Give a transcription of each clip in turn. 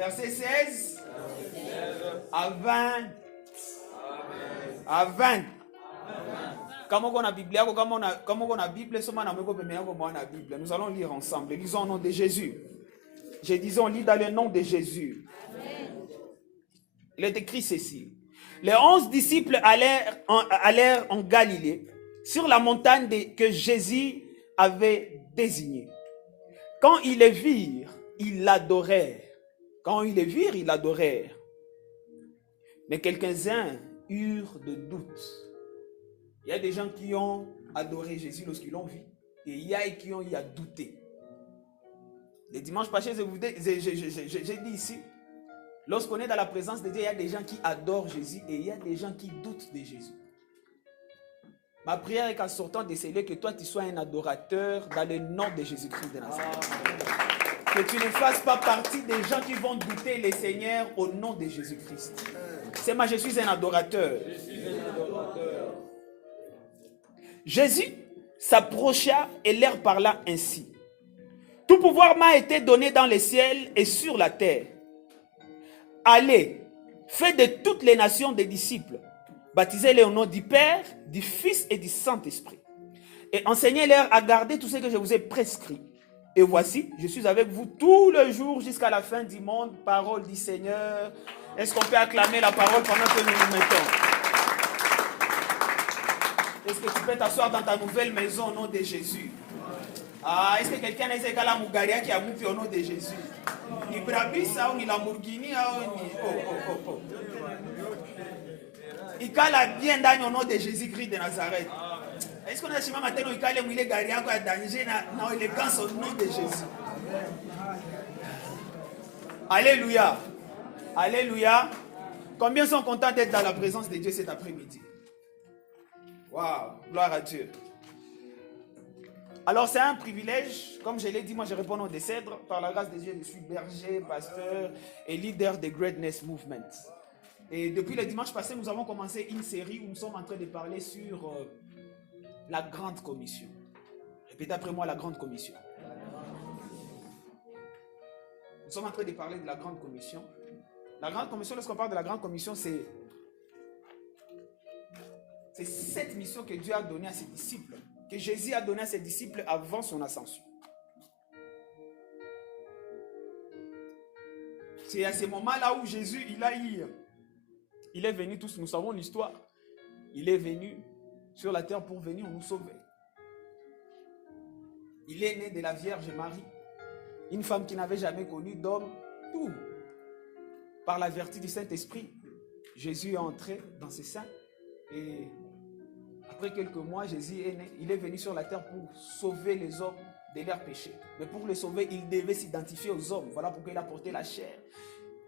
Verset 16 à 20. À 20. Comment on a Bible, comment on a Bible, nous allons lire ensemble. Lisons au nom de Jésus. Je disais, on lit dans le nom de Jésus. Il est écrit ceci. Les 11 disciples allèrent en Galilée, sur la montagne que Jésus avait désignée. Quand ils les virent, ils l'adorèrent. Quand ils les virent, ils l'adorèrent. Mais quelques-uns eurent de doutes. Il y a des gens qui ont adoré Jésus lorsqu'ils l'ont vu. Et il y a qui ont douté. Le dimanche passé, j'ai dit ici, lorsqu'on est dans la présence de Dieu, il y a des gens qui adorent Jésus et il y a des gens qui doutent de Jésus. Ma prière est qu'en sortant de ces lieux, que toi tu sois un adorateur dans le nom de Jésus-Christ de Nazareth. Que tu ne fasses pas partie des gens qui vont douter les seigneurs au nom de Jésus-Christ. C'est moi, je suis un adorateur. Jésus s'approcha et leur parla ainsi. Tout pouvoir m'a été donné dans les ciels et sur la terre. Allez, faites de toutes les nations des disciples. Baptisez-les au nom du Père, du Fils et du Saint-Esprit. Et enseignez-leur à garder tout ce que je vous ai prescrit. Et voici, je suis avec vous tous les jours jusqu'à la fin du monde. Parole du Seigneur. Est-ce qu'on peut acclamer la parole pendant que nous nous mettons? Est-ce que tu peux t'asseoir dans ta nouvelle maison au nom de Jésus? Ah, est-ce que quelqu'un a dit la Mougaria qui a mouru au nom de Jésus? Ni Brabissa ou ni Lamborghini ou ni... Il cala bien dans au nom de Jésus-Christ de Nazareth. Est-ce qu'on a dit matin il cala mouille garia quoi danger na élégance au nom de Jésus? Alléluia. Alléluia. Combien sont contents d'être dans la présence de Dieu cet après-midi? Waouh, gloire à Dieu. Alors c'est un privilège, comme je l'ai dit, moi je réponds au nom des Cèdres. Par la grâce de Dieu, je suis berger, pasteur et leader des Greatness Movement. Et depuis le dimanche passé, nous avons commencé une série où nous sommes en train de parler sur la grande commission. Répétez après moi, la grande commission. Nous sommes en train de parler de la grande commission. La grande commission, lorsqu'on parle de la grande commission, c'est cette mission que Dieu a donnée à ses disciples, que Jésus a donnée à ses disciples avant son ascension. C'est à ce moment-là où Jésus, il est venu, tous nous savons l'histoire, il est venu sur la terre pour venir nous sauver. Il est né de la Vierge Marie, une femme qui n'avait jamais connu d'homme, tout. Par la vertu du Saint-Esprit, Jésus est entré dans ses seins et après quelques mois, Jésus est né. Il est venu sur la terre pour sauver les hommes de leurs péchés. Mais pour les sauver, il devait s'identifier aux hommes. Voilà pourquoi il a porté la chair.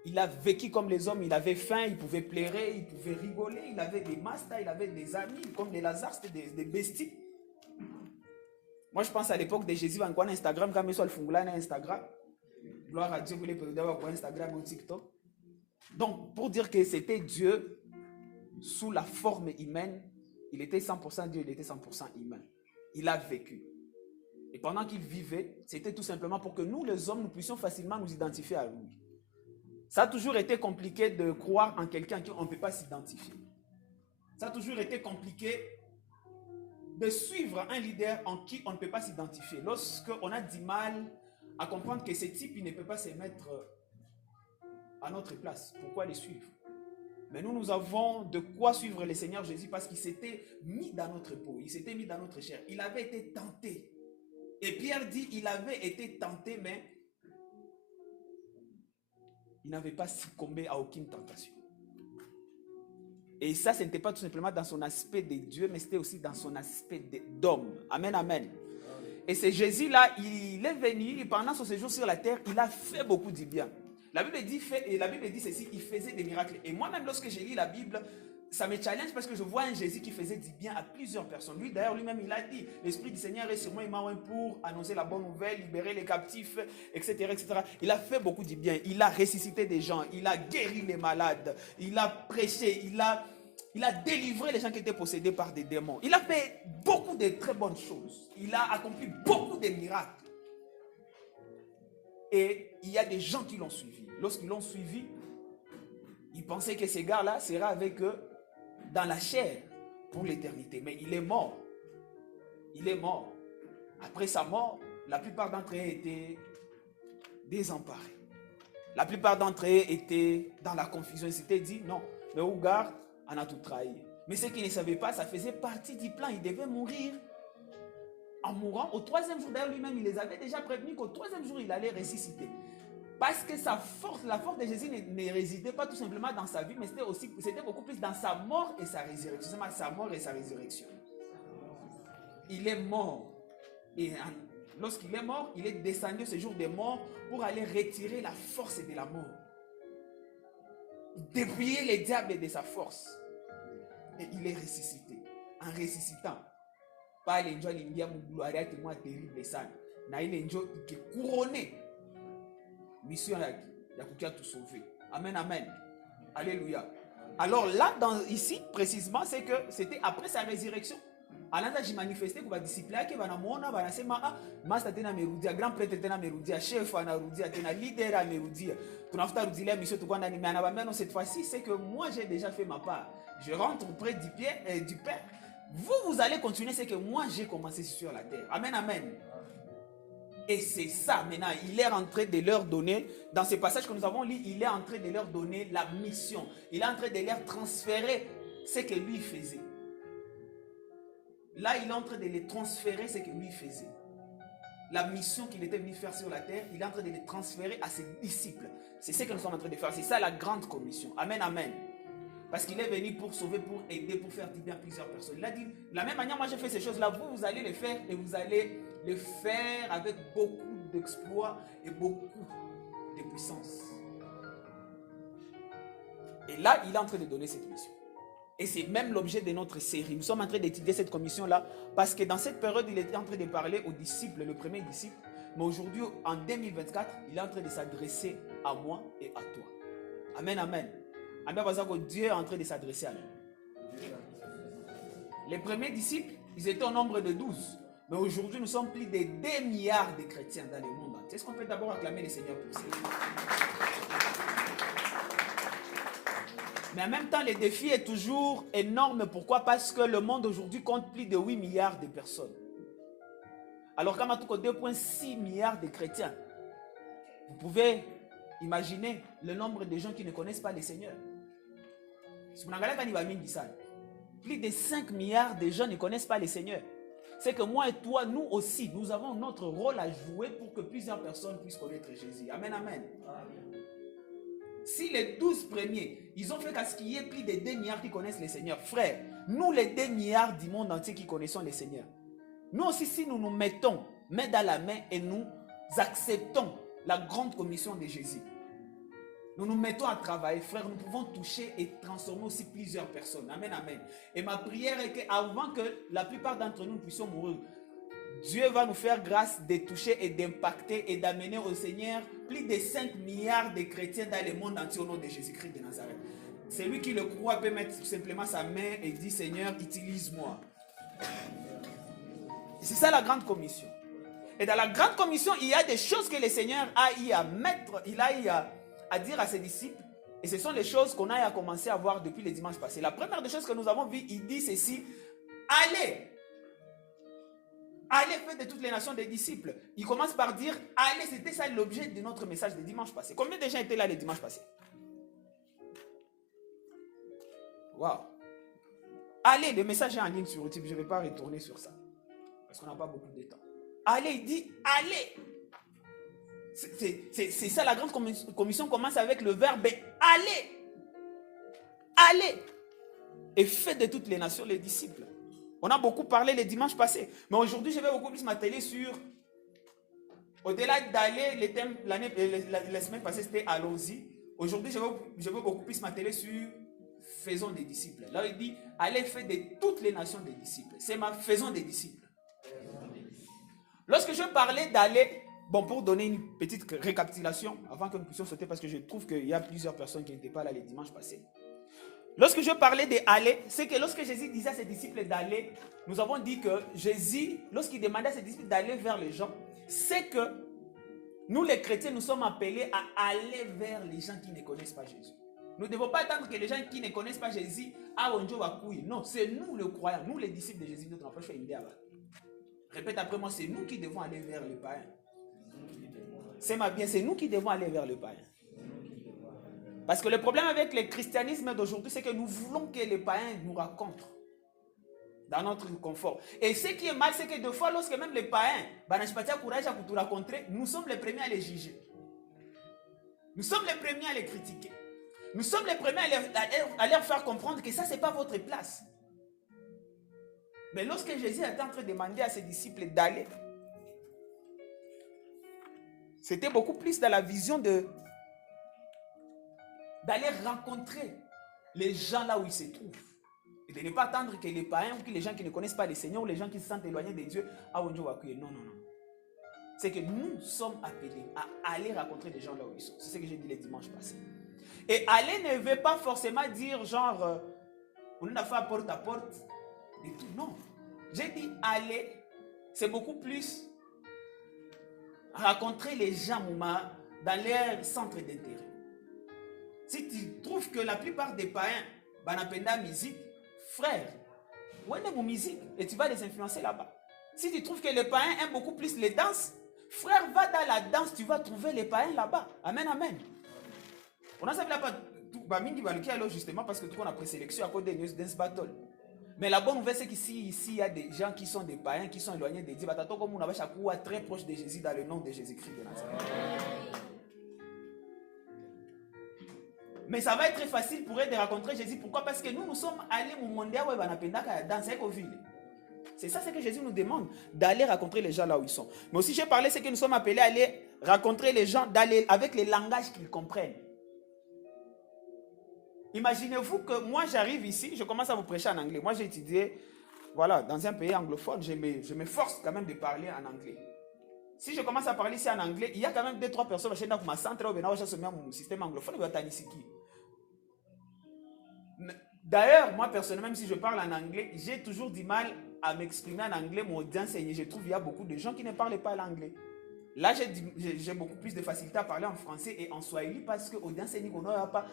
Il a vécu comme les hommes. Il avait faim, il pouvait plairer, il pouvait rigoler. Il avait des masters, il avait des amis. Comme les Lazare, c'était des besties. Moi, je pense à l'époque de Jésus, on a Instagram, quand il soit le fungula na Instagram. Gloire à Dieu, vous les pouvez avoir Instagram ou TikTok. Donc, pour dire que c'était Dieu sous la forme humaine, il était 100% Dieu, il était 100% humain. Il a vécu. Et pendant qu'il vivait, c'était tout simplement pour que nous, les hommes, nous puissions facilement nous identifier à lui. Ça a toujours été compliqué de croire en quelqu'un à qui on ne peut pas s'identifier. Ça a toujours été compliqué de suivre un leader en qui on ne peut pas s'identifier. Lorsqu'on a du mal à comprendre que ce type, il ne peut pas se mettre à notre place. Pourquoi les suivre? Mais nous avons de quoi suivre le Seigneur Jésus parce qu'il s'était mis dans notre peau, il s'était mis dans notre chair. Il avait été tenté. Et Pierre dit, il avait été tenté, mais il n'avait pas succombé à aucune tentation. Et ça, ce n'était pas tout simplement dans son aspect de Dieu, mais c'était aussi dans son aspect d'homme. Amen, amen. Et c'est Jésus-là, il est venu, et pendant son séjour sur la terre, il a fait beaucoup de bien. La Bible dit ceci, il faisait des miracles. Et moi-même, lorsque j'ai lu la Bible, ça me challenge parce que je vois un Jésus qui faisait du bien à plusieurs personnes. Lui, d'ailleurs, lui-même, il a dit, l'Esprit du Seigneur est sur moi, il m'a envoyé pour annoncer la bonne nouvelle, libérer les captifs, etc., etc. Il a fait beaucoup de bien. Il a ressuscité des gens, il a guéri les malades, il a prêché, il a délivré les gens qui étaient possédés par des démons. Il a fait beaucoup de très bonnes choses. Il a accompli beaucoup de miracles. Et il y a des gens qui l'ont suivi. Lorsqu'ils l'ont suivi, ils pensaient que ces gars-là seraient avec eux dans la chair pour l'éternité. Mais il est mort. Il est mort. Après sa mort, la plupart d'entre eux étaient désemparés. La plupart d'entre eux étaient dans la confusion. Ils s'étaient dit, non, le Ougar en a tout trahi. Mais ce qu'ils ne savaient pas, ça faisait partie du plan. Il devait mourir. En mourant, au troisième jour, d'ailleurs lui-même, il les avait déjà prévenus qu'au troisième jour, il allait ressusciter. Parce que sa force, la force de Jésus ne résidait pas tout simplement dans sa vie, mais c'était beaucoup plus dans sa mort et sa résurrection. Sa mort et sa résurrection. Il est mort. Et lorsqu'il est mort, il est descendu ce jour des morts pour aller retirer la force de la mort. Dépouiller les diables de sa force. Et il est ressuscité. En ressuscitant, pas l'enjo l'india gloire qui moi terrible ça. Na il enjo qui couronné. Mission ya kukia tout sauver. Amen, amen. Alléluia. Alors là, ici précisément, c'est que c'était après sa résurrection. Alanda j'ai manifesté que va disciple qui va na mona va na sema master tena merudia, grand prêtre tena merudia, chef ana rudia tena, leader a merudia. Tunafuta rudilia mission tukwa ndani mais anabambia non cette fois-ci c'est que moi j'ai déjà fait ma part. Je rentre auprès du Père. Vous allez continuer ce que moi j'ai commencé sur la terre. Amen, amen. Et c'est ça maintenant, il est en train de leur donner, dans ce passage que nous avons lu, il est en train de leur donner la mission. Il est en train de leur transférer ce que lui faisait. Là, il est en train de les transférer ce que lui faisait. La mission qu'il était venu faire sur la terre, il est en train de les transférer à ses disciples. C'est ce que nous sommes en train de faire. C'est ça la grande commission. Amen, amen. Parce qu'il est venu pour sauver, pour aider, pour faire du bien à plusieurs personnes. Il a dit, de la même manière, moi j'ai fait ces choses-là, vous allez les faire et vous allez les faire avec beaucoup d'exploits et beaucoup de puissance. Et là, il est en train de donner cette mission. Et c'est même l'objet de notre série. Nous sommes en train d'étudier cette commission-là parce que dans cette période, il était en train de parler aux disciples, le premier disciple. Mais aujourd'hui, en 2024, il est en train de s'adresser à moi et à toi. Amen, amen. Dieu est en train de s'adresser à nous. Les premiers disciples, ils étaient au nombre de 12. Mais aujourd'hui, nous sommes plus de 2 milliards de chrétiens dans le monde. Est-ce qu'on peut d'abord acclamer le Seigneur pour ça? Mais en même temps, le défi est toujours énorme. Pourquoi? Parce que le monde aujourd'hui compte plus de 8 milliards de personnes. Alors, quand on a 2,6 milliards de chrétiens, vous pouvez imaginer le nombre de gens qui ne connaissent pas le Seigneur. Plus de 5 milliards de gens ne connaissent pas le Seigneur. C'est que moi et toi, nous aussi, nous avons notre rôle à jouer pour que plusieurs personnes puissent connaître Jésus. Amen, amen. Si les 12 premiers, ils ont fait qu'à ce qu'il y ait plus de 2 milliards qui connaissent le Seigneur, frère, nous les 2 milliards du monde entier qui connaissons le Seigneur, nous aussi, si nous nous mettons main dans la main et nous acceptons la grande commission de Jésus, nous nous mettons à travailler, frère, nous pouvons toucher et transformer aussi plusieurs personnes. Amen, amen. Et ma prière est qu'avant que la plupart d'entre nous puissions mourir, Dieu va nous faire grâce de toucher et d'impacter et d'amener au Seigneur plus de 5 milliards de chrétiens dans le monde entier au nom de Jésus-Christ de Nazareth. Celui qui le croit peut mettre tout simplement sa main et dire, Seigneur, utilise-moi. C'est ça la grande commission. Et dans la grande commission, il y a des choses que le Seigneur a eu à mettre, il a eu à dire à ses disciples. Et ce sont les choses qu'on a commencé à voir depuis les dimanches passés. La première des choses que nous avons vues, il dit ceci, allez. Allez, faites de toutes les nations des disciples. Il commence par dire, allez, c'était ça l'objet de notre message de dimanche passé. Combien de gens étaient là les dimanches passés? Waouh. Allez, le message est en ligne sur YouTube, je ne vais pas retourner sur ça. Parce qu'on n'a pas beaucoup de temps. Allez, il dit, allez. C'est ça la grande commission commence avec le verbe aller. Allez. Et faites de toutes les nations les disciples. On a beaucoup parlé les dimanches passés. Mais aujourd'hui, je vais beaucoup plus m'atteler sur... Au-delà d'aller, les thèmes, la semaine passée, c'était allons-y. Aujourd'hui, je vais beaucoup plus m'atteler sur faisons des disciples. Là, il dit, allez faire de toutes les nations des disciples. C'est ma faisons des disciples. Lorsque je parlais d'aller, bon, pour donner une petite récapitulation, avant que nous puissions sauter, parce que je trouve qu'il y a plusieurs personnes qui n'étaient pas là les dimanches passés. Lorsque je parlais d'aller, c'est que lorsque Jésus disait à ses disciples d'aller, nous avons dit que Jésus, lorsqu'il demandait à ses disciples d'aller vers les gens, c'est que Nous les chrétiens, nous sommes appelés à aller vers les gens qui ne connaissent pas Jésus. Nous ne devons pas attendre que les gens qui ne connaissent pas Jésus non, c'est nous le croyant, nous les disciples de Jésus, notre approche. Répète après moi, c'est nous qui devons aller vers le païen. C'est bien, c'est nous qui devons aller vers le païen. Parce que le problème avec le christianisme d'aujourd'hui, c'est que nous voulons que les païens nous racontent dans notre confort. Et ce qui est mal, c'est que des fois, lorsque même les païens, courage à nous rencontrer, nous sommes les premiers à les juger. Nous sommes les premiers à les critiquer. Nous sommes les premiers à leur faire comprendre que ça, ce n'est pas votre place. Mais lorsque Jésus était en train de demander à ses disciples d'aller, c'était beaucoup plus dans la vision d'aller rencontrer les gens là où ils se trouvent. Et de ne pas attendre que les païens ou que les gens qui ne connaissent pas le Seigneur ou les gens qui se sentent éloignés de Dieu, non, non, non. C'est que nous sommes appelés à aller rencontrer les gens là où ils sont. C'est ce que j'ai dit le dimanche passé. Et aller ne veut pas forcément dire genre, on a fait porte à porte et tout. Non. J'ai dit aller, c'est beaucoup plus rencontrer les gens dans leur centre d'intérêt. Si tu trouves que la plupart des païens, banapenda musique, frère, où est mon musique? Et tu vas les influencer là-bas. Si tu trouves que les païens aiment beaucoup plus les danses, frère, va dans la danse, tu vas trouver les païens là-bas. Amen, amen. On a savoir là justement parce que tout on a présélection à cause des news dance battle. Mais la bonne nouvelle, c'est qu'ici, il y a des gens qui sont des païens, qui sont éloignés de Dieu. Comme on avait chaque fois très proche de Jésus dans le nom de Jésus-Christ de Nazareth. Mais ça va être très facile pour eux de rencontrer Jésus. Pourquoi? Parce que nous sommes allés au monde où on danser avec ville. C'est ça ce que Jésus nous demande, d'aller rencontrer les gens là où ils sont. Mais aussi, j'ai parlé, c'est que nous sommes appelés à aller rencontrer les gens avec les langages qu'ils comprennent. Imaginez-vous que moi j'arrive ici, je commence à vous prêcher en anglais. Moi j'ai étudié, voilà, dans un pays anglophone, je me force quand même de parler en anglais. Si je commence à parler ici en anglais, il y a quand même 2-3 personnes qui sont centre au système anglophone. D'ailleurs, moi personnellement, même si je parle en anglais, j'ai toujours du mal à m'exprimer en anglais, mon d'enseigner. Je trouve qu'il y a beaucoup de gens qui ne parlent pas l'anglais. Là, j'ai beaucoup plus de facilité à parler en français et en swahili parce que au d'enseigner, on n'a pas.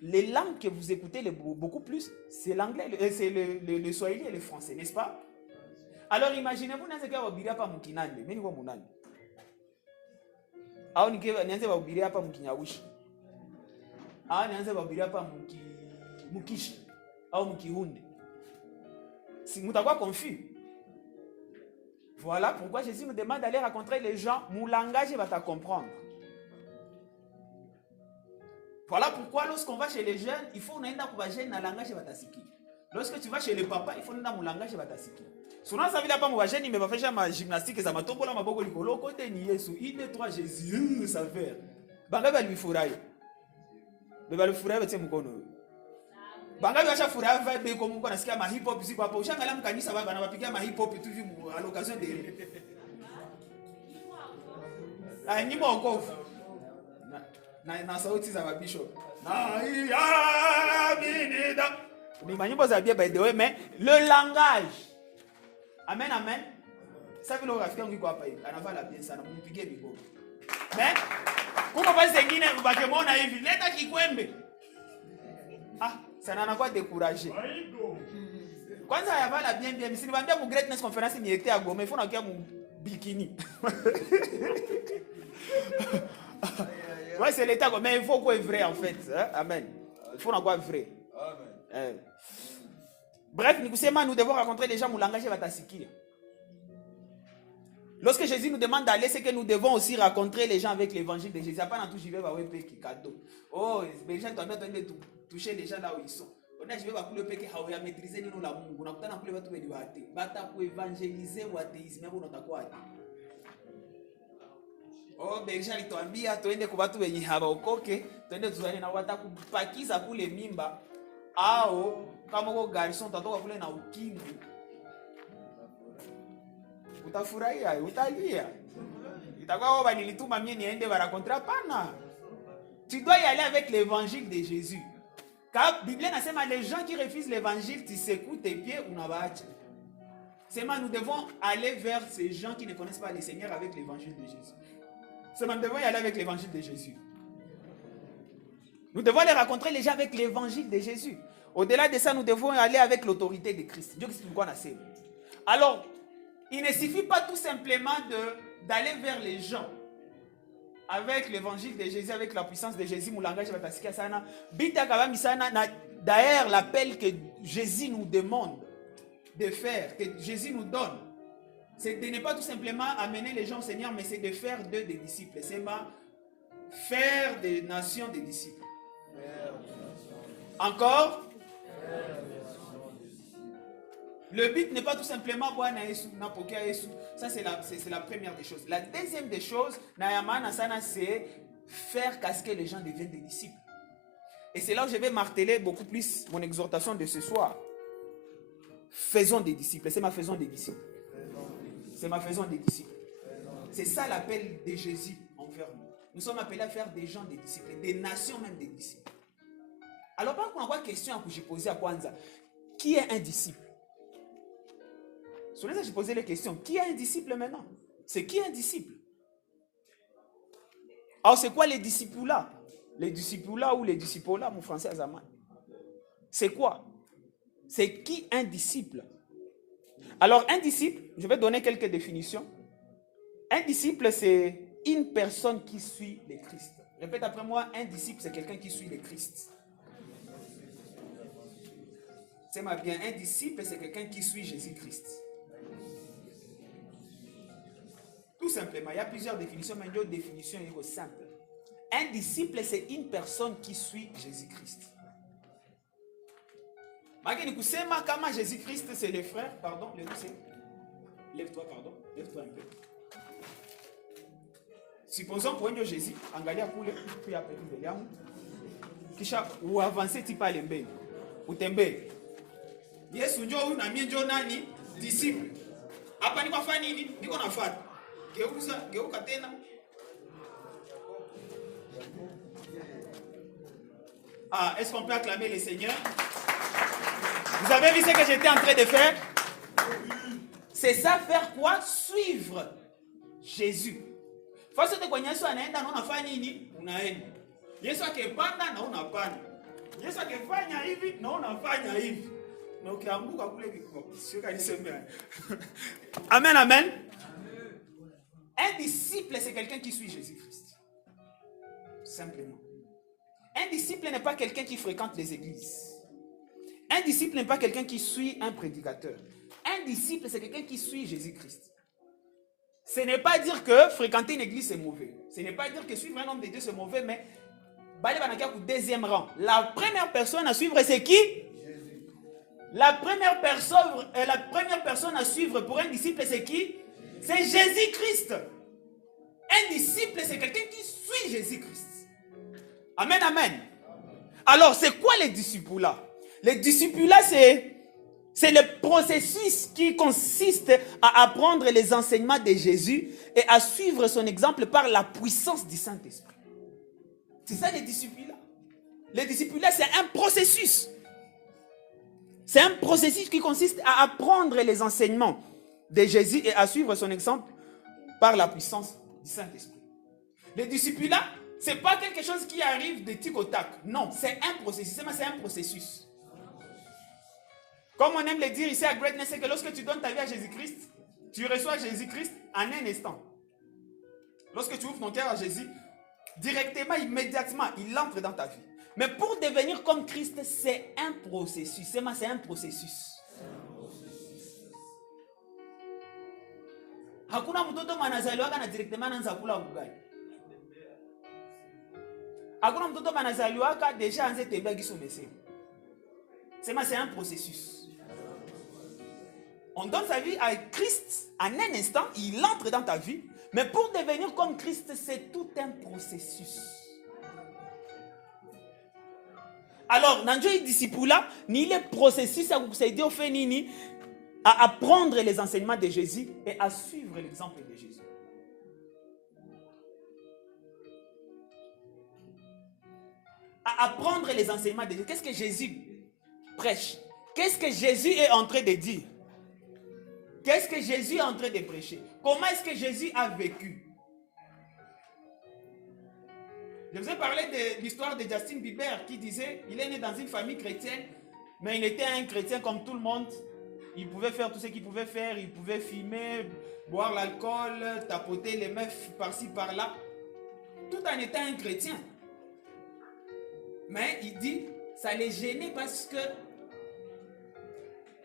Les langues que vous écoutez beaucoup plus, c'est l'anglais, c'est le swahili et le français, n'est-ce pas? Alors imaginez-vous, vous n'avez pas mukinande, mais vous munande. Alors vous n'avez pas mukinyawishi. Alors vous n'avez pas mukishi. Alors mukihunde. Si vous êtes confus. Voilà pourquoi Jésus nous demande d'aller rencontrer les gens, mon langage va te comprendre. Voilà pourquoi lorsqu'on va chez les jeunes, il faut que nous jeunes dans le langage va t'asiki. Lorsque tu vas chez les papas, il faut que nous langage va t'asiki. Souvent ça veut dire pas mon jeune, mais va faire ma gymnastique, ça m'a tombé ma boko likolo côté ni Yesu, il est toi Jésus, ça fait. Banga va lui fouraille. Mais va le fouraille va tiens mkono. Banga va cha fouraille va be comme on nasikia ma hip hop ici papa. Ushangala mkanisa va bana bapiga ma hip hop tout vu à l'occasion de ah ni moko. Na sauti za bishop. Ni manyimbo za bien by the way, mais le langage. Amen, amen. Ça veut le rafika ngiko hapa hivi. Anavala bien sana, mpige bigo. Mais kuko basi zingine bakemona hivi, leta kikwembe. Ah, sana anakuwa découragé. Kwanza yavala bien bien, msini bambia mu greatness conference ni était à Goma, il faut na kia mu bikini. Ouais, c'est l'état, mais il faut quoi vrai en fait. Hein? Amen. Il faut quoi vrai. Amen. Bref, nous devons rencontrer les gens où le langage va t'assiquer. Lorsque Jésus nous demande d'aller, c'est que nous devons aussi rencontrer les gens avec l'évangile de Jésus. Pas dans tout, je vais voir qui cadeau. Oh, les gens doivent toucher les gens là où ils sont. On a je vais voir le péché, how ya maîtriser nous la mungu. On a pas plus watu wengi wate. Bata pour évangéliser ou athéisme, mais on takuwa ate. Oh, Berja lituambia tuende kwa watu wenye hawaokoke, tuende tuzane na watakupakiza kule mimba au kama uko garson utatoka kule na ukimwi. Utafurahia, utalia. Itakuwa wao nilituma mimi niende ba rencontrer pana. Tu dois y aller avec l'évangile de Jésus. Car la Bible nasema les gens qui refusent l'évangile, tu s'écoutes tes pieds unabaacha. C'est moi nous devons aller vers ces gens qui ne connaissent pas le Seigneur avec l'évangile de Jésus. C'est nous devons y aller avec l'évangile de Jésus. Nous devons aller rencontrer les gens avec l'évangile de Jésus. Au-delà de ça, nous devons aller avec l'autorité de Christ. Dieu explique quoi c'est. Alors, il ne suffit pas tout simplement d'aller vers les gens avec l'évangile de Jésus, avec la puissance de Jésus. D'ailleurs, l'appel que Jésus nous demande de faire, que Jésus nous donne, c'est de ne pas tout simplement amener les gens au Seigneur, mais c'est de faire d'eux des disciples. C'est faire des nations des disciples. Encore? Le but n'est pas tout simplement ça c'est la première des choses. La deuxième des choses, c'est faire casquer les gens deviennent des disciples. Et c'est là où je vais marteler beaucoup plus mon exhortation de ce soir. Faisons des disciples. C'est ma faisons des disciples. C'est ma faisons des disciples. C'est ça l'appel de Jésus envers nous. Nous sommes appelés à faire des gens des disciples, des nations même des disciples. Alors, par contre, une question que j'ai posée à Kwanza. Qui est un disciple? Sur les j'ai posé les questions. Qui est un disciple maintenant? C'est qui un disciple? Alors, c'est quoi les disciples là? Les disciples là ou les disciples là, mon français Azaman? C'est quoi? C'est qui un disciple? Alors, un disciple, je vais donner quelques définitions. Un disciple, c'est une personne qui suit le Christ. Répète après moi, un disciple, c'est quelqu'un qui suit le Christ. C'est bien, un disciple, c'est quelqu'un qui suit Jésus-Christ. Tout simplement, il y a plusieurs définitions, mais il y a une définition simple. Un disciple, c'est une personne qui suit Jésus-Christ. Comment Jésus-Christ, c'est le frère, pardon, lève-toi, pardon, lève-toi un peu. Supposons pour un Jésus, Angalia Poule, puis après Beliam, Kisha, ou avancer, tu parles un peu, ou tembe. Yesu njo na mie njo nani disciple. Hapa niko fanya nini? Niko nafuata. Geuka tena. Ah, est-ce qu'on peut acclamer le Seigneur? Vous avez vu ce que j'étais en train de faire? C'est ça, faire quoi? Suivre Jésus. Face te kwenye Yesu anaenda na unafanya nini? Unaenda. Yesu akipanda na unapanda. Yesu akifanya hivi na unafanya hivi. Amen, amen. Un disciple, c'est quelqu'un qui suit Jésus-Christ. Simplement. Un disciple n'est pas quelqu'un qui fréquente les églises. Un disciple n'est pas quelqu'un qui suit un prédicateur. Un disciple, c'est quelqu'un qui suit Jésus-Christ. Ce n'est pas dire que fréquenter une église, c'est mauvais. Ce n'est pas dire que suivre un homme de Dieu, c'est mauvais, mais deuxième rang. La première personne à suivre, c'est qui? La première personne à suivre pour un disciple, c'est qui? C'est Jésus-Christ. Un disciple, c'est quelqu'un qui suit Jésus-Christ. Amen, amen. Alors, c'est quoi les disciples là? Les disciples là, c'est le processus qui consiste à apprendre les enseignements de Jésus et à suivre son exemple par la puissance du Saint-Esprit. C'est ça les disciples là. Les disciples là, c'est un processus. C'est un processus qui consiste à apprendre les enseignements de Jésus et à suivre son exemple par la puissance du Saint-Esprit. Les disciples là, ce n'est pas quelque chose qui arrive de tic au tac. Non, c'est un processus. C'est un processus. Comme on aime le dire ici à Greatness, c'est que lorsque tu donnes ta vie à Jésus-Christ, tu reçois Jésus-Christ en un instant. Lorsque tu ouvres ton cœur à Jésus, directement, immédiatement, il entre dans ta vie. Mais pour devenir comme Christ, c'est un processus. C'est un processus. Hakuna mtoto manazaliwaka na directement anaanza kula ugali. Hakuna mtoto manazaliwaka déjà anze tembea giso mese. C'est un processus. On donne sa vie à Christ en un instant, il entre dans ta vie. Mais pour devenir comme Christ, c'est tout un processus. Alors, dans le disciple là, ni le processus à vous aider au fait ni à apprendre les enseignements de Jésus et à suivre l'exemple de Jésus. À apprendre les enseignements de Jésus. Qu'est-ce que Jésus prêche? Qu'est-ce que Jésus est en train de dire? Qu'est-ce que Jésus est en train de prêcher? Comment est-ce que Jésus a vécu? Je vous ai parlé de l'histoire de Justin Bieber qui disait, il est né dans une famille chrétienne, mais il était un chrétien comme tout le monde. Il pouvait faire tout ce qu'il pouvait faire, il pouvait fumer, boire l'alcool, tapoter les meufs par-ci par-là, tout en étant un chrétien. Mais il dit, ça les gênait parce que,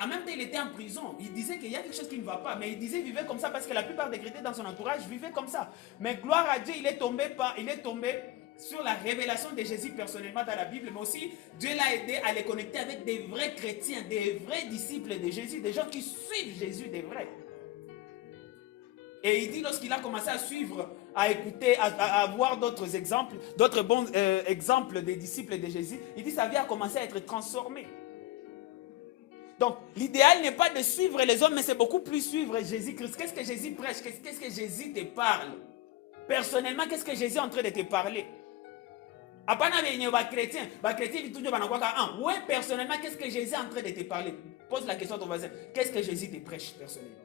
en même temps il était en prison. Il disait qu'il y a quelque chose qui ne va pas, mais il disait qu'il vivait comme ça parce que la plupart des chrétiens dans son entourage vivaient comme ça. Mais gloire à Dieu, il est tombé sur la révélation de Jésus personnellement dans la Bible, mais aussi Dieu l'a aidé à les connecter avec des vrais chrétiens, des vrais disciples de Jésus, des gens qui suivent Jésus, des vrais. Et il dit, lorsqu'il a commencé à suivre, à écouter, à voir d'autres exemples, d'autres bons exemples des disciples de Jésus, il dit, sa vie a commencé à être transformée. Donc, l'idéal n'est pas de suivre les hommes, mais c'est beaucoup plus suivre Jésus-Christ. Qu'est-ce que Jésus prêche? Qu'est-ce que Jésus te parle? Personnellement, qu'est-ce que Jésus est en train de te parler? Ouais, personnellement, qu'est-ce que Jésus est en train de te parler? Pose la question à ton voisin. Qu'est-ce que Jésus te prêche personnellement?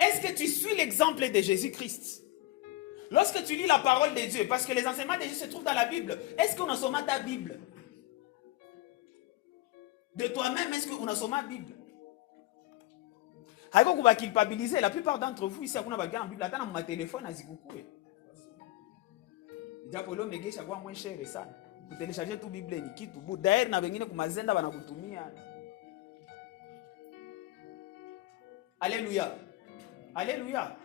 Est-ce que tu suis l'exemple de Jésus-Christ? Lorsque tu lis la parole de Dieu, parce que les enseignements de Jésus se trouvent dans la Bible, est-ce qu'on a sommé ta Bible? De toi-même, est-ce qu'on a sommé la Bible? On va culpabiliser. La plupart d'entre vous, ici, on a en Bible. Attends, mon téléphone, a beaucoup. Diapolo, mais c'est moins cher et ça. Vous téléchargez tout Bible, ni tout. D'ailleurs, on a besoin de mazenda, on a Alléluia. Alléluia.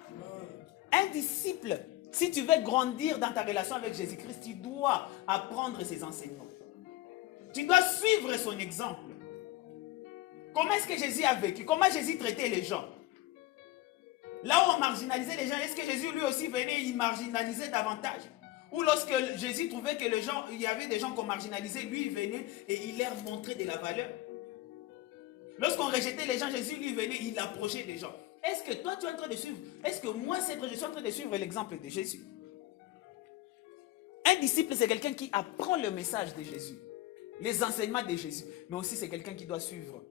Un disciple, si tu veux grandir dans ta relation avec Jésus-Christ, tu dois apprendre ses enseignements. Tu dois suivre son exemple. Comment est-ce que Jésus a vécu? Comment Jésus traitait les gens? Là où on marginalisait les gens, est-ce que Jésus lui aussi venait y marginaliser davantage? Ou lorsque Jésus trouvait que les gens, il y avait des gens qu'on marginalisait, lui il venait et il leur montrait de la valeur. Lorsqu'on rejetait les gens, Jésus lui venait, il approchait des gens. Est-ce que toi tu es en train de suivre? Est-ce que moi je suis en train de suivre l'exemple de Jésus? Un disciple, c'est quelqu'un qui apprend le message de Jésus, les enseignements de Jésus, mais aussi c'est quelqu'un qui doit suivre.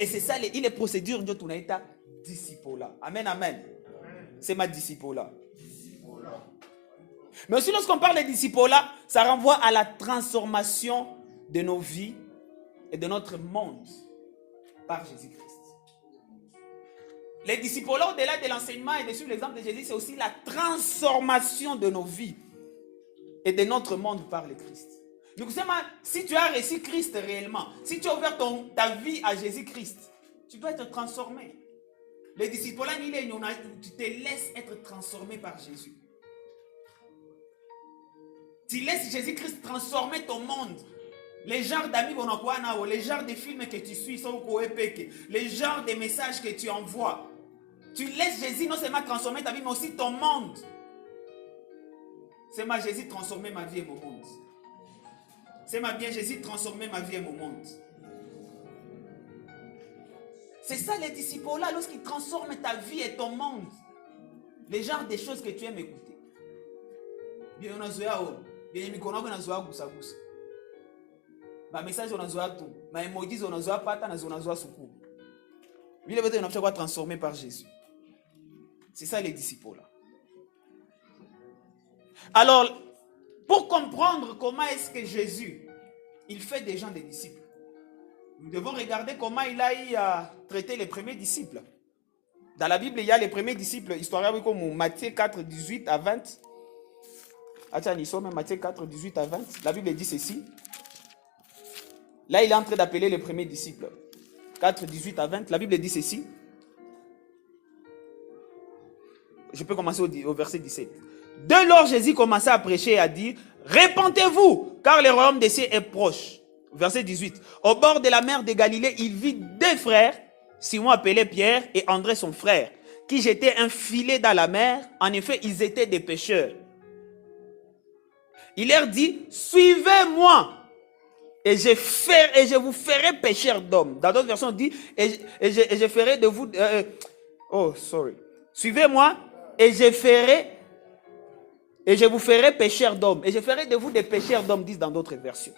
Et c'est ça, il est procédure de ton état disciple là. Amen, amen. C'est ma disciple là. Mais aussi lorsqu'on parle de disciple là, ça renvoie à la transformation de nos vies et de notre monde par Jésus-Christ. Les disciples là, au-delà de l'enseignement et de suivre l'exemple de Jésus, c'est aussi la transformation de nos vies et de notre monde par le Christ. Donc, si tu as reçu Christ réellement, si tu as ouvert ta vie à Jésus-Christ, tu dois être transformé. Les disciples là, tu te laisses être transformé par Jésus. Tu laisses Jésus-Christ transformer ton monde. Les genres d'amis, les genres de films que tu suis, les genres de messages que tu envoies. Tu laisses Jésus non seulement transformer ta vie, mais aussi ton monde. C'est ma Jésus transformer ma vie et mon monde. C'est ma bien Jésus transformer ma vie et mon monde. C'est ça les disciples là, lorsqu'ils transforment ta vie et ton monde. Les genres de choses que tu aimes écouter. Bien on a zoé à bien mikono on a zoé à gusa gusa. Ma message on a zoé à tout. Ma emojis on a zoé à pata na on a zoé à soukou. Bien le on a fait transformer par Jésus. C'est ça les disciples là. Alors, pour comprendre comment est-ce que Jésus, il fait des gens des disciples, nous devons regarder comment il a eu à traiter les premiers disciples. Dans la Bible, il y a les premiers disciples, histoire comme Matthieu 4, 18 à 20. Attends, nous sommes Matthieu 4, 18 à 20. La Bible dit ceci. Là, il est en train d'appeler les premiers disciples. 4, 18 à 20. La Bible dit ceci. Je peux commencer au verset 17. Dès lors, Jésus commença à prêcher et à dire, répentez-vous, car le royaume des cieux est proche. Verset 18. Au bord de la mer de Galilée, il vit deux frères, Simon appelé Pierre et André son frère, qui jetaient un filet dans la mer. En effet, ils étaient des pêcheurs. Il leur dit, suivez-moi, et je vous ferai pêcheurs d'hommes. Dans d'autres versions, on dit, et je ferai de vous... Suivez-moi, et je vous ferai pêcheurs d'hommes. Et je ferai de vous des pêcheurs d'hommes, disent dans d'autres versions.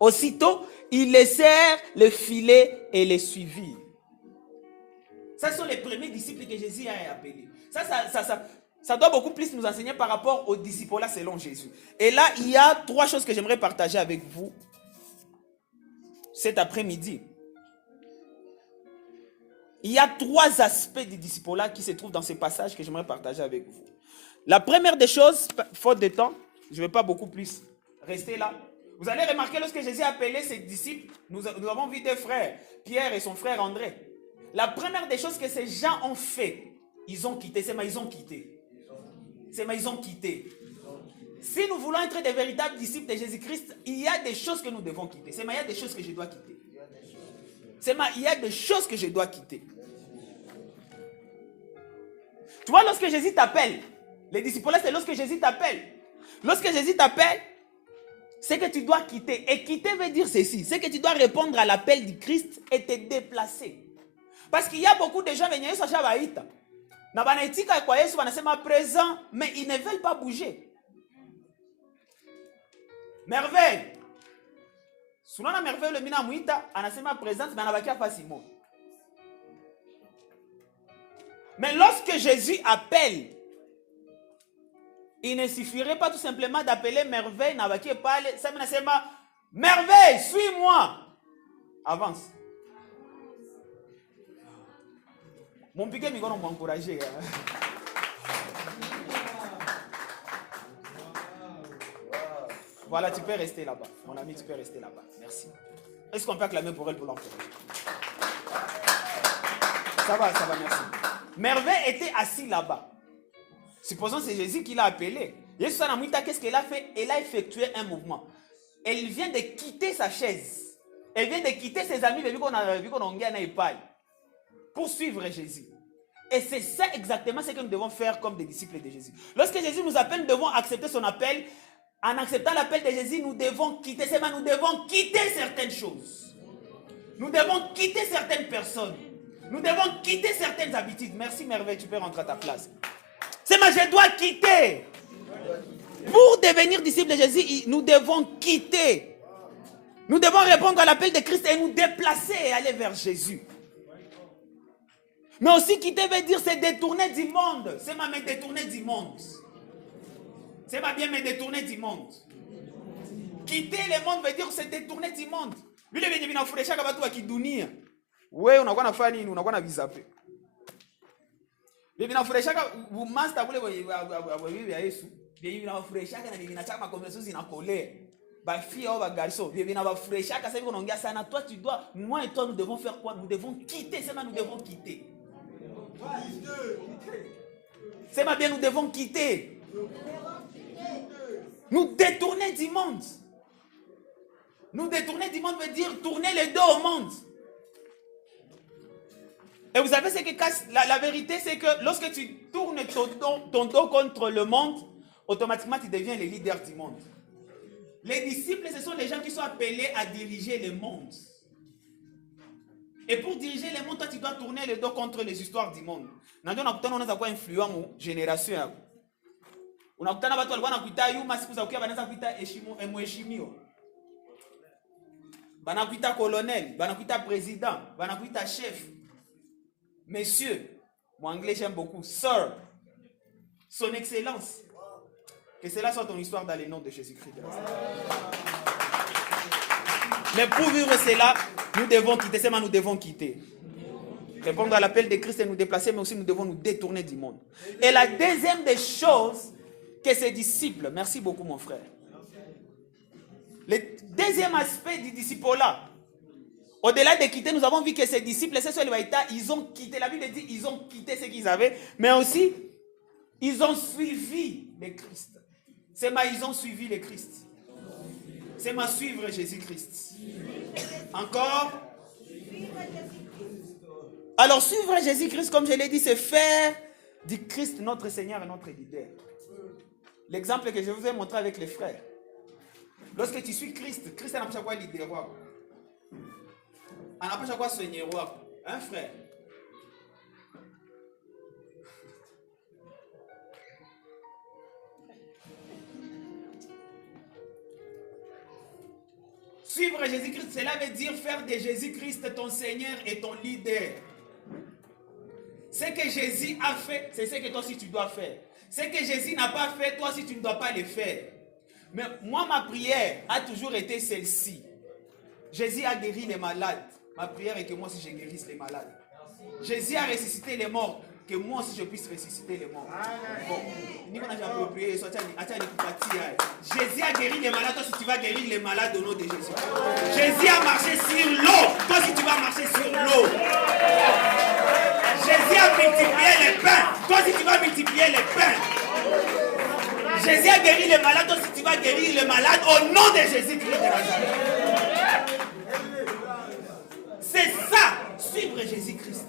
Aussitôt, ils laissèrent le filet et les suivirent. Ça sont les premiers disciples que Jésus a appelés. Ça doit beaucoup plus nous enseigner par rapport aux disciples là selon Jésus. Et là, il y a 3 choses que j'aimerais partager avec vous cet après-midi. Il y a 3 aspects du disciple-là qui se trouvent dans ces passages que j'aimerais partager avec vous. La première des choses, faute de temps, je ne vais pas beaucoup plus rester là. Vous allez remarquer lorsque Jésus a appelé ses disciples, nous avons vu 2 frères, Pierre et son frère André. La première des choses que ces gens ont fait, ils ont quitté. C'est ils ont quitté. C'est ils ont quitté. Si nous voulons être des véritables disciples de Jésus-Christ, il y a des choses que nous devons quitter. C'est il y a des choses que je dois quitter. C'est il y a des choses que je dois quitter. Tu vois, lorsque Jésus t'appelle, les disciples, c'est lorsque Jésus t'appelle. Lorsque Jésus t'appelle, c'est que tu dois quitter. Et quitter veut dire ceci, c'est que tu dois répondre à l'appel du Christ et te déplacer. Parce qu'il y a beaucoup de gens qui sont présents, mais ils ne veulent pas bouger. Merveille. Souvent, la merveille, le mina mouita, anasema présente, mais anabakia facilement. Mais lorsque Jésus appelle, il ne suffirait pas tout simplement d'appeler merveille, n'abakia parle, ça m'anasema merveille, suis-moi. Avance. Mon piqué m'a encouragé. Voilà, tu peux rester là-bas. Mon ami, tu peux rester là-bas. Merci. Est-ce qu'on peut acclamer pour elle pour l'encourager? Ça va, merci. Merveille était assis là-bas. Supposons que c'est Jésus qui l'a appelé. Jésus, qu'est-ce qu'elle a fait? Elle a effectué un mouvement. Elle vient de quitter sa chaise. Elle vient de quitter ses amis, pour suivre Jésus. Et c'est ça exactement ce que nous devons faire comme des disciples de Jésus. Lorsque Jésus nous appelle, nous devons accepter son appel. En acceptant l'appel de Jésus, nous devons quitter certaines choses. Nous devons quitter certaines personnes. Nous devons quitter certaines habitudes. Merci Merveille, tu peux rentrer à ta place. Je dois quitter. Pour devenir disciple de Jésus, nous devons quitter. Nous devons répondre à l'appel de Christ et nous déplacer et aller vers Jésus. Mais aussi quitter veut dire se détourner du monde. C'est me détourner du monde. C'est pas bien me détourner du monde. Quitter le monde veut dire se détourner du monde. Lui le vient vinafurahisha kama watu wa kidunia. Wewe unakuwa nafanya nini? Unakuwa na vizape. Bibi vinafurahisha kama master kule wa bibi ya Yesu. Bibi vinafurahisha na bibi vinachama conversation zinakolea. Ba fille au ba garçon, bibi vinafurahisha kama sasa hivi unaongea sana. Toi tu dois, moi et toi nous devons faire quoi? Nous devons quitter, c'est nous devons quitter. C'est bien nous devons quitter. Nous détourner du monde. Nous détourner du monde veut dire tourner le dos au monde. Et vous savez ce que la vérité, c'est que lorsque tu tournes ton dos contre le monde, automatiquement tu deviens le leader du monde. Les disciples, ce sont les gens qui sont appelés à diriger le monde. Et pour diriger le monde, toi tu dois tourner le dos contre les histoires du monde. On a quoi influence génération. Unakutana watu walikuwa nakuita yuma, siku za ukia banaanza kuita mheshimiwa. Banakuita colonel, banakuita président, banakuita chef. Monsieur, mon anglais j'aime beaucoup, sir, son excellence. Que cela soit ton histoire dans le nom de Jésus-Christ. Mais pour vivre cela, nous devons quitter, c'est nous devons quitter. Répondre à l'appel de Christ et nous déplacer, mais aussi nous devons nous détourner du monde. Et la deuxième des choses que ses disciples, merci beaucoup mon frère. Le deuxième aspect du disciple-là, au-delà de quitter, nous avons vu que ces disciples, ils ont quitté, la Bible dit, ils ont quitté ce qu'ils avaient, mais aussi, ils ont suivi le Christ. C'est ils ont suivi le Christ. C'est suivre Jésus-Christ. Encore. Alors, suivre Jésus-Christ, comme je l'ai dit, c'est faire du Christ notre Seigneur et notre leader. L'exemple que je vous ai montré avec les frères. Lorsque tu suis Christ, Christ n'a pas quoi leader. On n'a pas quoi soigner. Un frère. Suivre Jésus-Christ, cela veut dire faire de Jésus-Christ ton Seigneur et ton leader. Ce que Jésus a fait, c'est ce que toi aussi tu dois faire. Ce que Jésus n'a pas fait, toi aussi tu ne dois pas le faire. Mais moi, ma prière a toujours été celle-ci. Jésus a guéri les malades. Ma prière est que moi aussi je guérisse les malades. Jésus a ressuscité les morts. Que moi aussi je puisse ressusciter les morts. Bon, Jésus a guéri les malades. Toi aussi tu vas guérir les malades au nom de Jésus. Jésus a marché sur l'eau. Toi aussi tu vas marcher sur l'eau. Jésus a multiplié les pains. Toi aussi tu vas multiplier les pains. Jésus a guéri les malades. Toi aussi tu vas guérir les malades au nom de Jésus-Christ de Nazareth. C'est ça, suivre Jésus-Christ.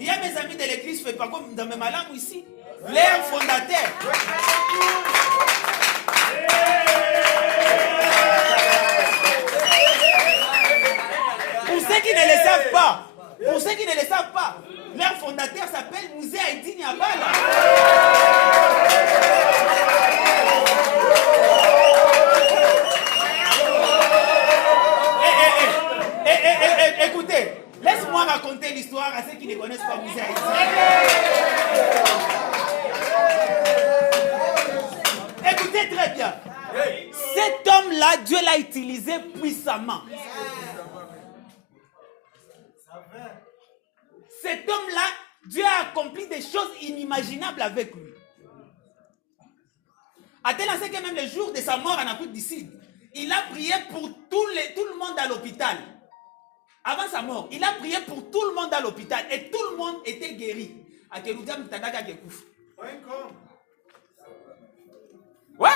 Il y a mes amis de l'église, fait pas comme dans mes malades ici. Leur fondateur. Pour ceux qui ne le savent pas, leur fondateur s'appelle Mouzé Haïti Niabala. Écoutez, laisse-moi raconter l'histoire à ceux qui ne connaissent pas Mouzé Haïti. Écoutez très bien. Cet homme-là, Dieu l'a utilisé puissamment. Cet homme-là, Dieu a accompli des choses inimaginables avec lui. À tel enseigne que même le jour de sa mort en Afrique du Sud, il a prié pour tout le monde à l'hôpital. Avant sa mort, il a prié pour tout le monde à l'hôpital et tout le monde était guéri. Ouais.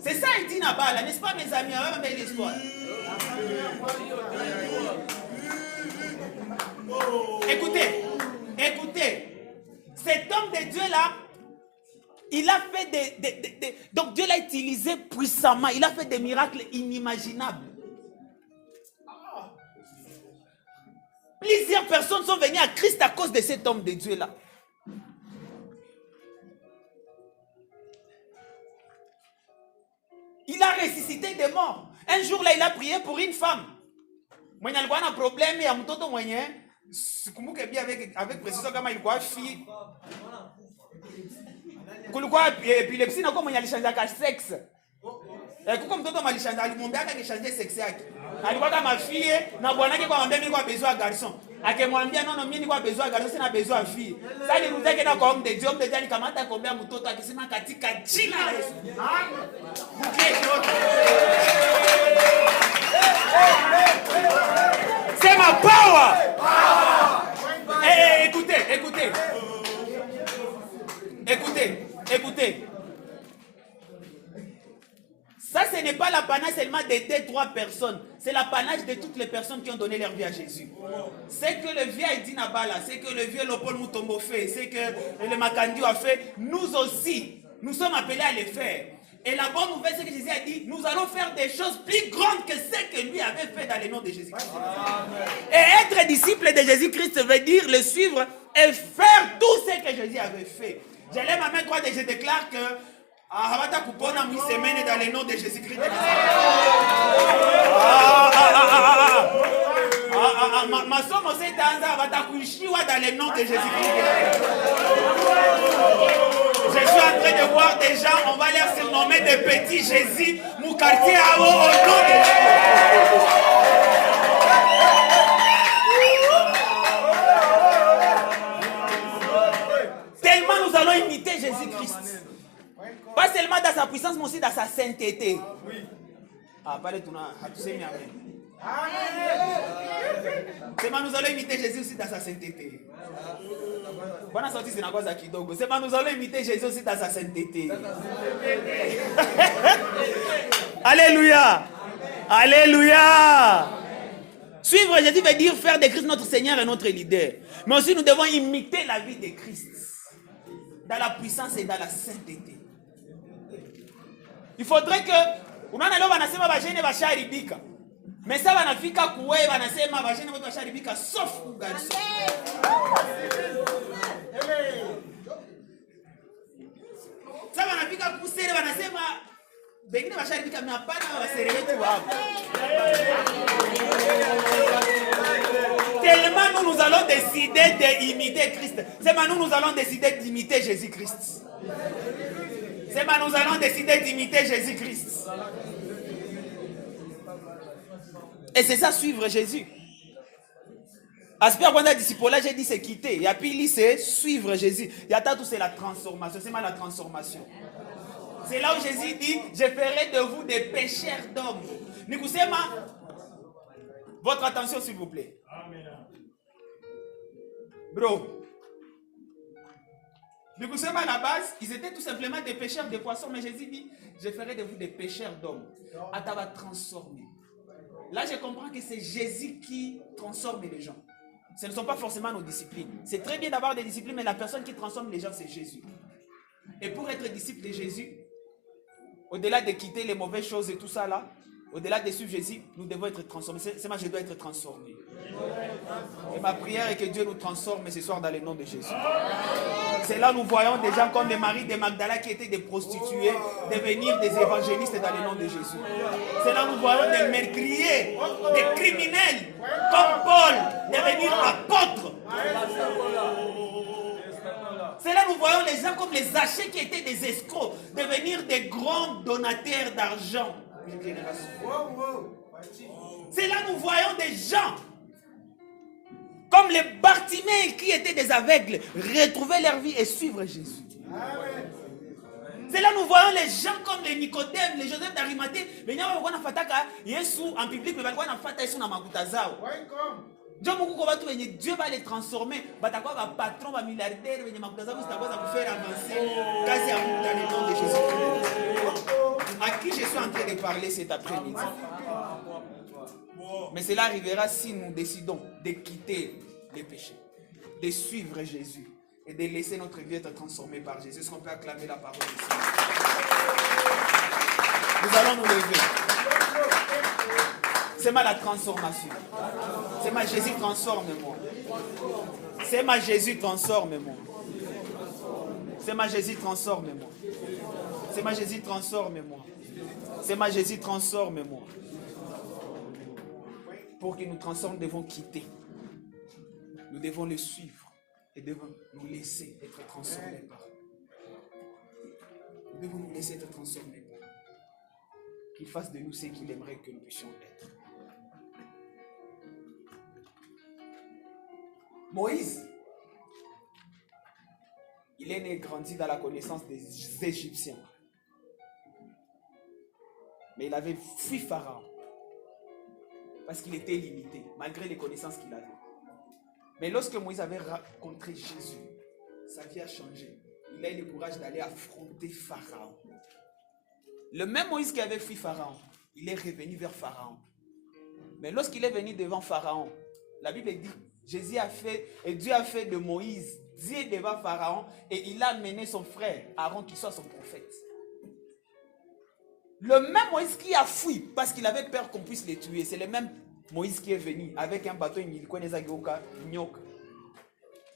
C'est ça, il dit Nabala, n'est-ce pas, mes amis? On va mettre l'histoire. Écoutez. Cet homme de Dieu-là, il a fait donc Dieu l'a utilisé puissamment. Il a fait des miracles inimaginables. Plusieurs personnes sont venues à Christ à cause de cet homme de Dieu-là. Il a ressuscité des morts. Un jour-là, il a prié pour une femme. Moi, il y a un problème, il y a un mtoto moyen. Sikumbuke bien avec précision kama ilikuwa fille. Kulikuwa epilepsie na kwa mwenye alishanjaka sex. Kuko mtoto malishanja alimwambia akishanjie sex yake. Alikuwa kama fille na bwanake kwa mwambia mimi kwa besoin garçon. Akemwambia non mimi kwa besoin garçon sina besoin fille. Sasa nirudeke na kwa homme de Dieu alikamata kombea mtoto akisema katika jina la Yesu. C'est ma power. Écoutez. Ça, ce n'est pas l'apanage seulement de 2-3 personnes. C'est l'apanage de toutes les personnes qui ont donné leur vie à Jésus. C'est que le vieux Haïti Nabala, c'est que le vieux Lopol Mutombo fait, c'est que le Makandio a fait. Nous aussi, nous sommes appelés à le faire. Et la bonne nouvelle, c'est que Jésus a dit, nous allons faire des choses plus grandes que ce que lui avait fait dans le nom de Jésus-Christ. Et être disciple de Jésus-Christ veut dire le suivre et faire tout ce que Jésus avait fait. Je lève ma main droite et je déclare que Avata Kupona Mouissemene dans le nom de Jésus-Christ. Ma somme aussi dans Avata Kuishiwa dans le nom de Jésus-Christ. Je suis en train de voir des gens, on va les surnommer des petits Jésus, mon quartier à haut au nom de Jésus. Tellement nous allons imiter Jésus-Christ. Pas seulement dans sa puissance, mais aussi dans sa sainteté. Ah, parlez tout à tous ces amen. Seulement nous allons imiter Jésus aussi dans sa sainteté. Seulement nous allons imiter Jésus aussi dans sa sainteté. Alléluia. Alléluia. Suivre Jésus veut dire faire de Christ notre Seigneur et notre leader. Mais aussi nous devons imiter la vie de Christ. Dans la puissance et dans la sainteté. Il faudrait que unaona leo wanasema bajene basharibika. Mais ça wanafika kuwe wanasema bajene wote basharibika sauf garçon. Ça wanafika kusere wanasema bengine basharibika mais hapana wasere wetu wapo. Tellement nous allons décider d'imiter Christ. C'est maintenant nous allons décider d'imiter Jésus-Christ. C'est maintenant nous allons décider d'imiter Jésus-Christ. Et c'est ça, suivre Jésus. Aspect quand on a disciple, j'ai dit c'est quitter. Et puis c'est suivre Jésus. Il y a tout, c'est la transformation. C'est mal la transformation. C'est là où Jésus dit, je ferai de vous des pécheurs d'hommes. Nikusema, votre attention s'il vous plaît. Bro. Nikusema à la base, ils étaient tout simplement des pêcheurs de poissons. Mais Jésus dit, je ferai de vous des pécheurs d'hommes. Attends, va transformer. Là, je comprends que c'est Jésus qui transforme les gens. Ce ne sont pas forcément nos disciplines. C'est très bien d'avoir des disciplines, mais la personne qui transforme les gens, c'est Jésus. Et pour être disciple de Jésus, au-delà de quitter les mauvaises choses et tout ça là, au-delà de suivre Jésus, nous devons être transformés. C'est moi, je dois être transformé. Et ma prière est que Dieu nous transforme ce soir dans le nom de Jésus. C'est là où nous voyons des gens comme les maris de Magdala qui étaient des prostituées devenir des évangélistes dans le nom de Jésus. C'est là où nous voyons des meurtriers, des criminels comme Paul devenir apôtres. C'est là où nous voyons les gens comme les Zachée qui étaient des escrocs devenir des grands donateurs d'argent. C'est là où nous voyons des gens comme les Bartimée qui étaient des aveugles retrouver leur vie et suivre Jésus. C'est là où nous voyons les gens comme les Nicodème, les Joseph d'Arimathée. Les gens qui ont fait Jésus en public, mais ils ont fait Jésus dans Makutazao. Dieu va les transformer. Patron, milliardaire, pour faire avancer dans le nom de Jésus. À qui je suis en train de parler cet après-midi? Mais cela arrivera si nous décidons de quitter les péchés, de suivre Jésus et de laisser notre vie être transformée par Jésus. Est-ce qu'on peut acclamer la parole ici? Nous allons nous lever. C'est ma la transformation. C'est ma Jésus transforme-moi. C'est ma Jésus transforme-moi. C'est ma Jésus transforme-moi. C'est ma Jésus transforme-moi. C'est ma Jésus transforme-moi. Pour qu'il nous transforme, nous devons quitter. Nous devons le suivre et devons nous laisser être transformés par lui. Nous devons nous laisser être transformés par lui. Qu'il fasse de nous ce qu'il aimerait que nous puissions être. Moïse, il est né et grandi dans la connaissance des Égyptiens. Mais il avait fui Pharaon. Parce qu'il était limité, malgré les connaissances qu'il avait. Mais lorsque Moïse avait rencontré Jésus, sa vie a changé. Il a eu le courage d'aller affronter Pharaon. Le même Moïse qui avait fui Pharaon, il est revenu vers Pharaon. Mais lorsqu'il est venu devant Pharaon, la Bible dit, Jésus a fait, et Dieu a fait de Moïse Dieu devant Pharaon, et il a amené son frère Aaron qui soit son prophète. Le même Moïse qui a fui parce qu'il avait peur qu'on puisse les tuer, c'est le même Moïse qui est venu avec un bateau nyoka.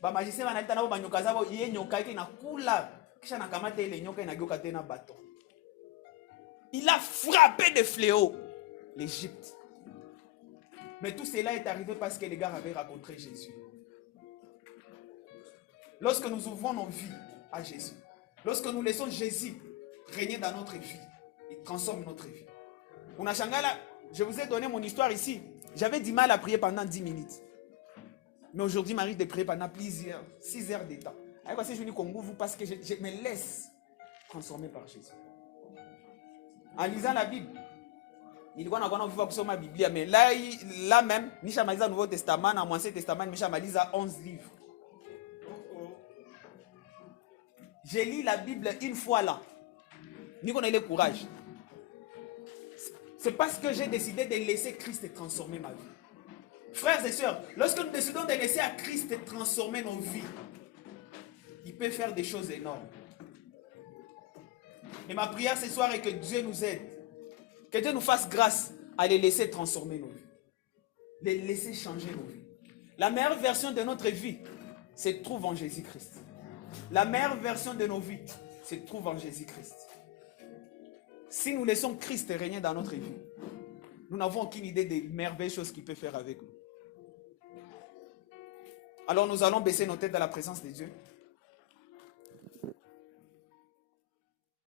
Ba magicien banalita nabo banyoka zabo iye nyoka yake nakula kisha nakamata ile nyoka inageuka tena bateau. Il a frappé de fléau l'Égypte. Mais tout cela est arrivé parce que les gars avaient rencontré Jésus. Lorsque nous ouvrons nos vies à Jésus, lorsque nous laissons Jésus régner dans notre vie, il transforme notre vie. Unashangala, je vous ai donné mon histoire ici. J'avais du mal à prier pendant 10 minutes. Mais aujourd'hui, m'arrive de prier pendant plusieurs, 6 heures de temps. Alors, si je dis vous parce que je me laisse transformer par Jésus. En lisant la Bible, il y a ma Bible, mais là même, Nisha Malisa Nouveau Testament, dans l'Ancien Testament, Nisha Malisa 11 livres. J'ai lu la Bible une fois là. Ni qu'on ait le courage. C'est parce que j'ai décidé de laisser Christ transformer ma vie. Frères et sœurs, lorsque nous décidons de laisser à Christ transformer nos vies, il peut faire des choses énormes. Et ma prière ce soir est que Dieu nous aide. Que Dieu nous fasse grâce à les laisser transformer nos vies. Les laisser changer nos vies. La meilleure version de notre vie se trouve en Jésus-Christ. La meilleure version de nos vies se trouve en Jésus-Christ. Si nous laissons Christ régner dans notre vie, nous n'avons aucune idée des merveilleuses choses qu'il peut faire avec nous. Alors nous allons baisser nos têtes dans la présence de Dieu.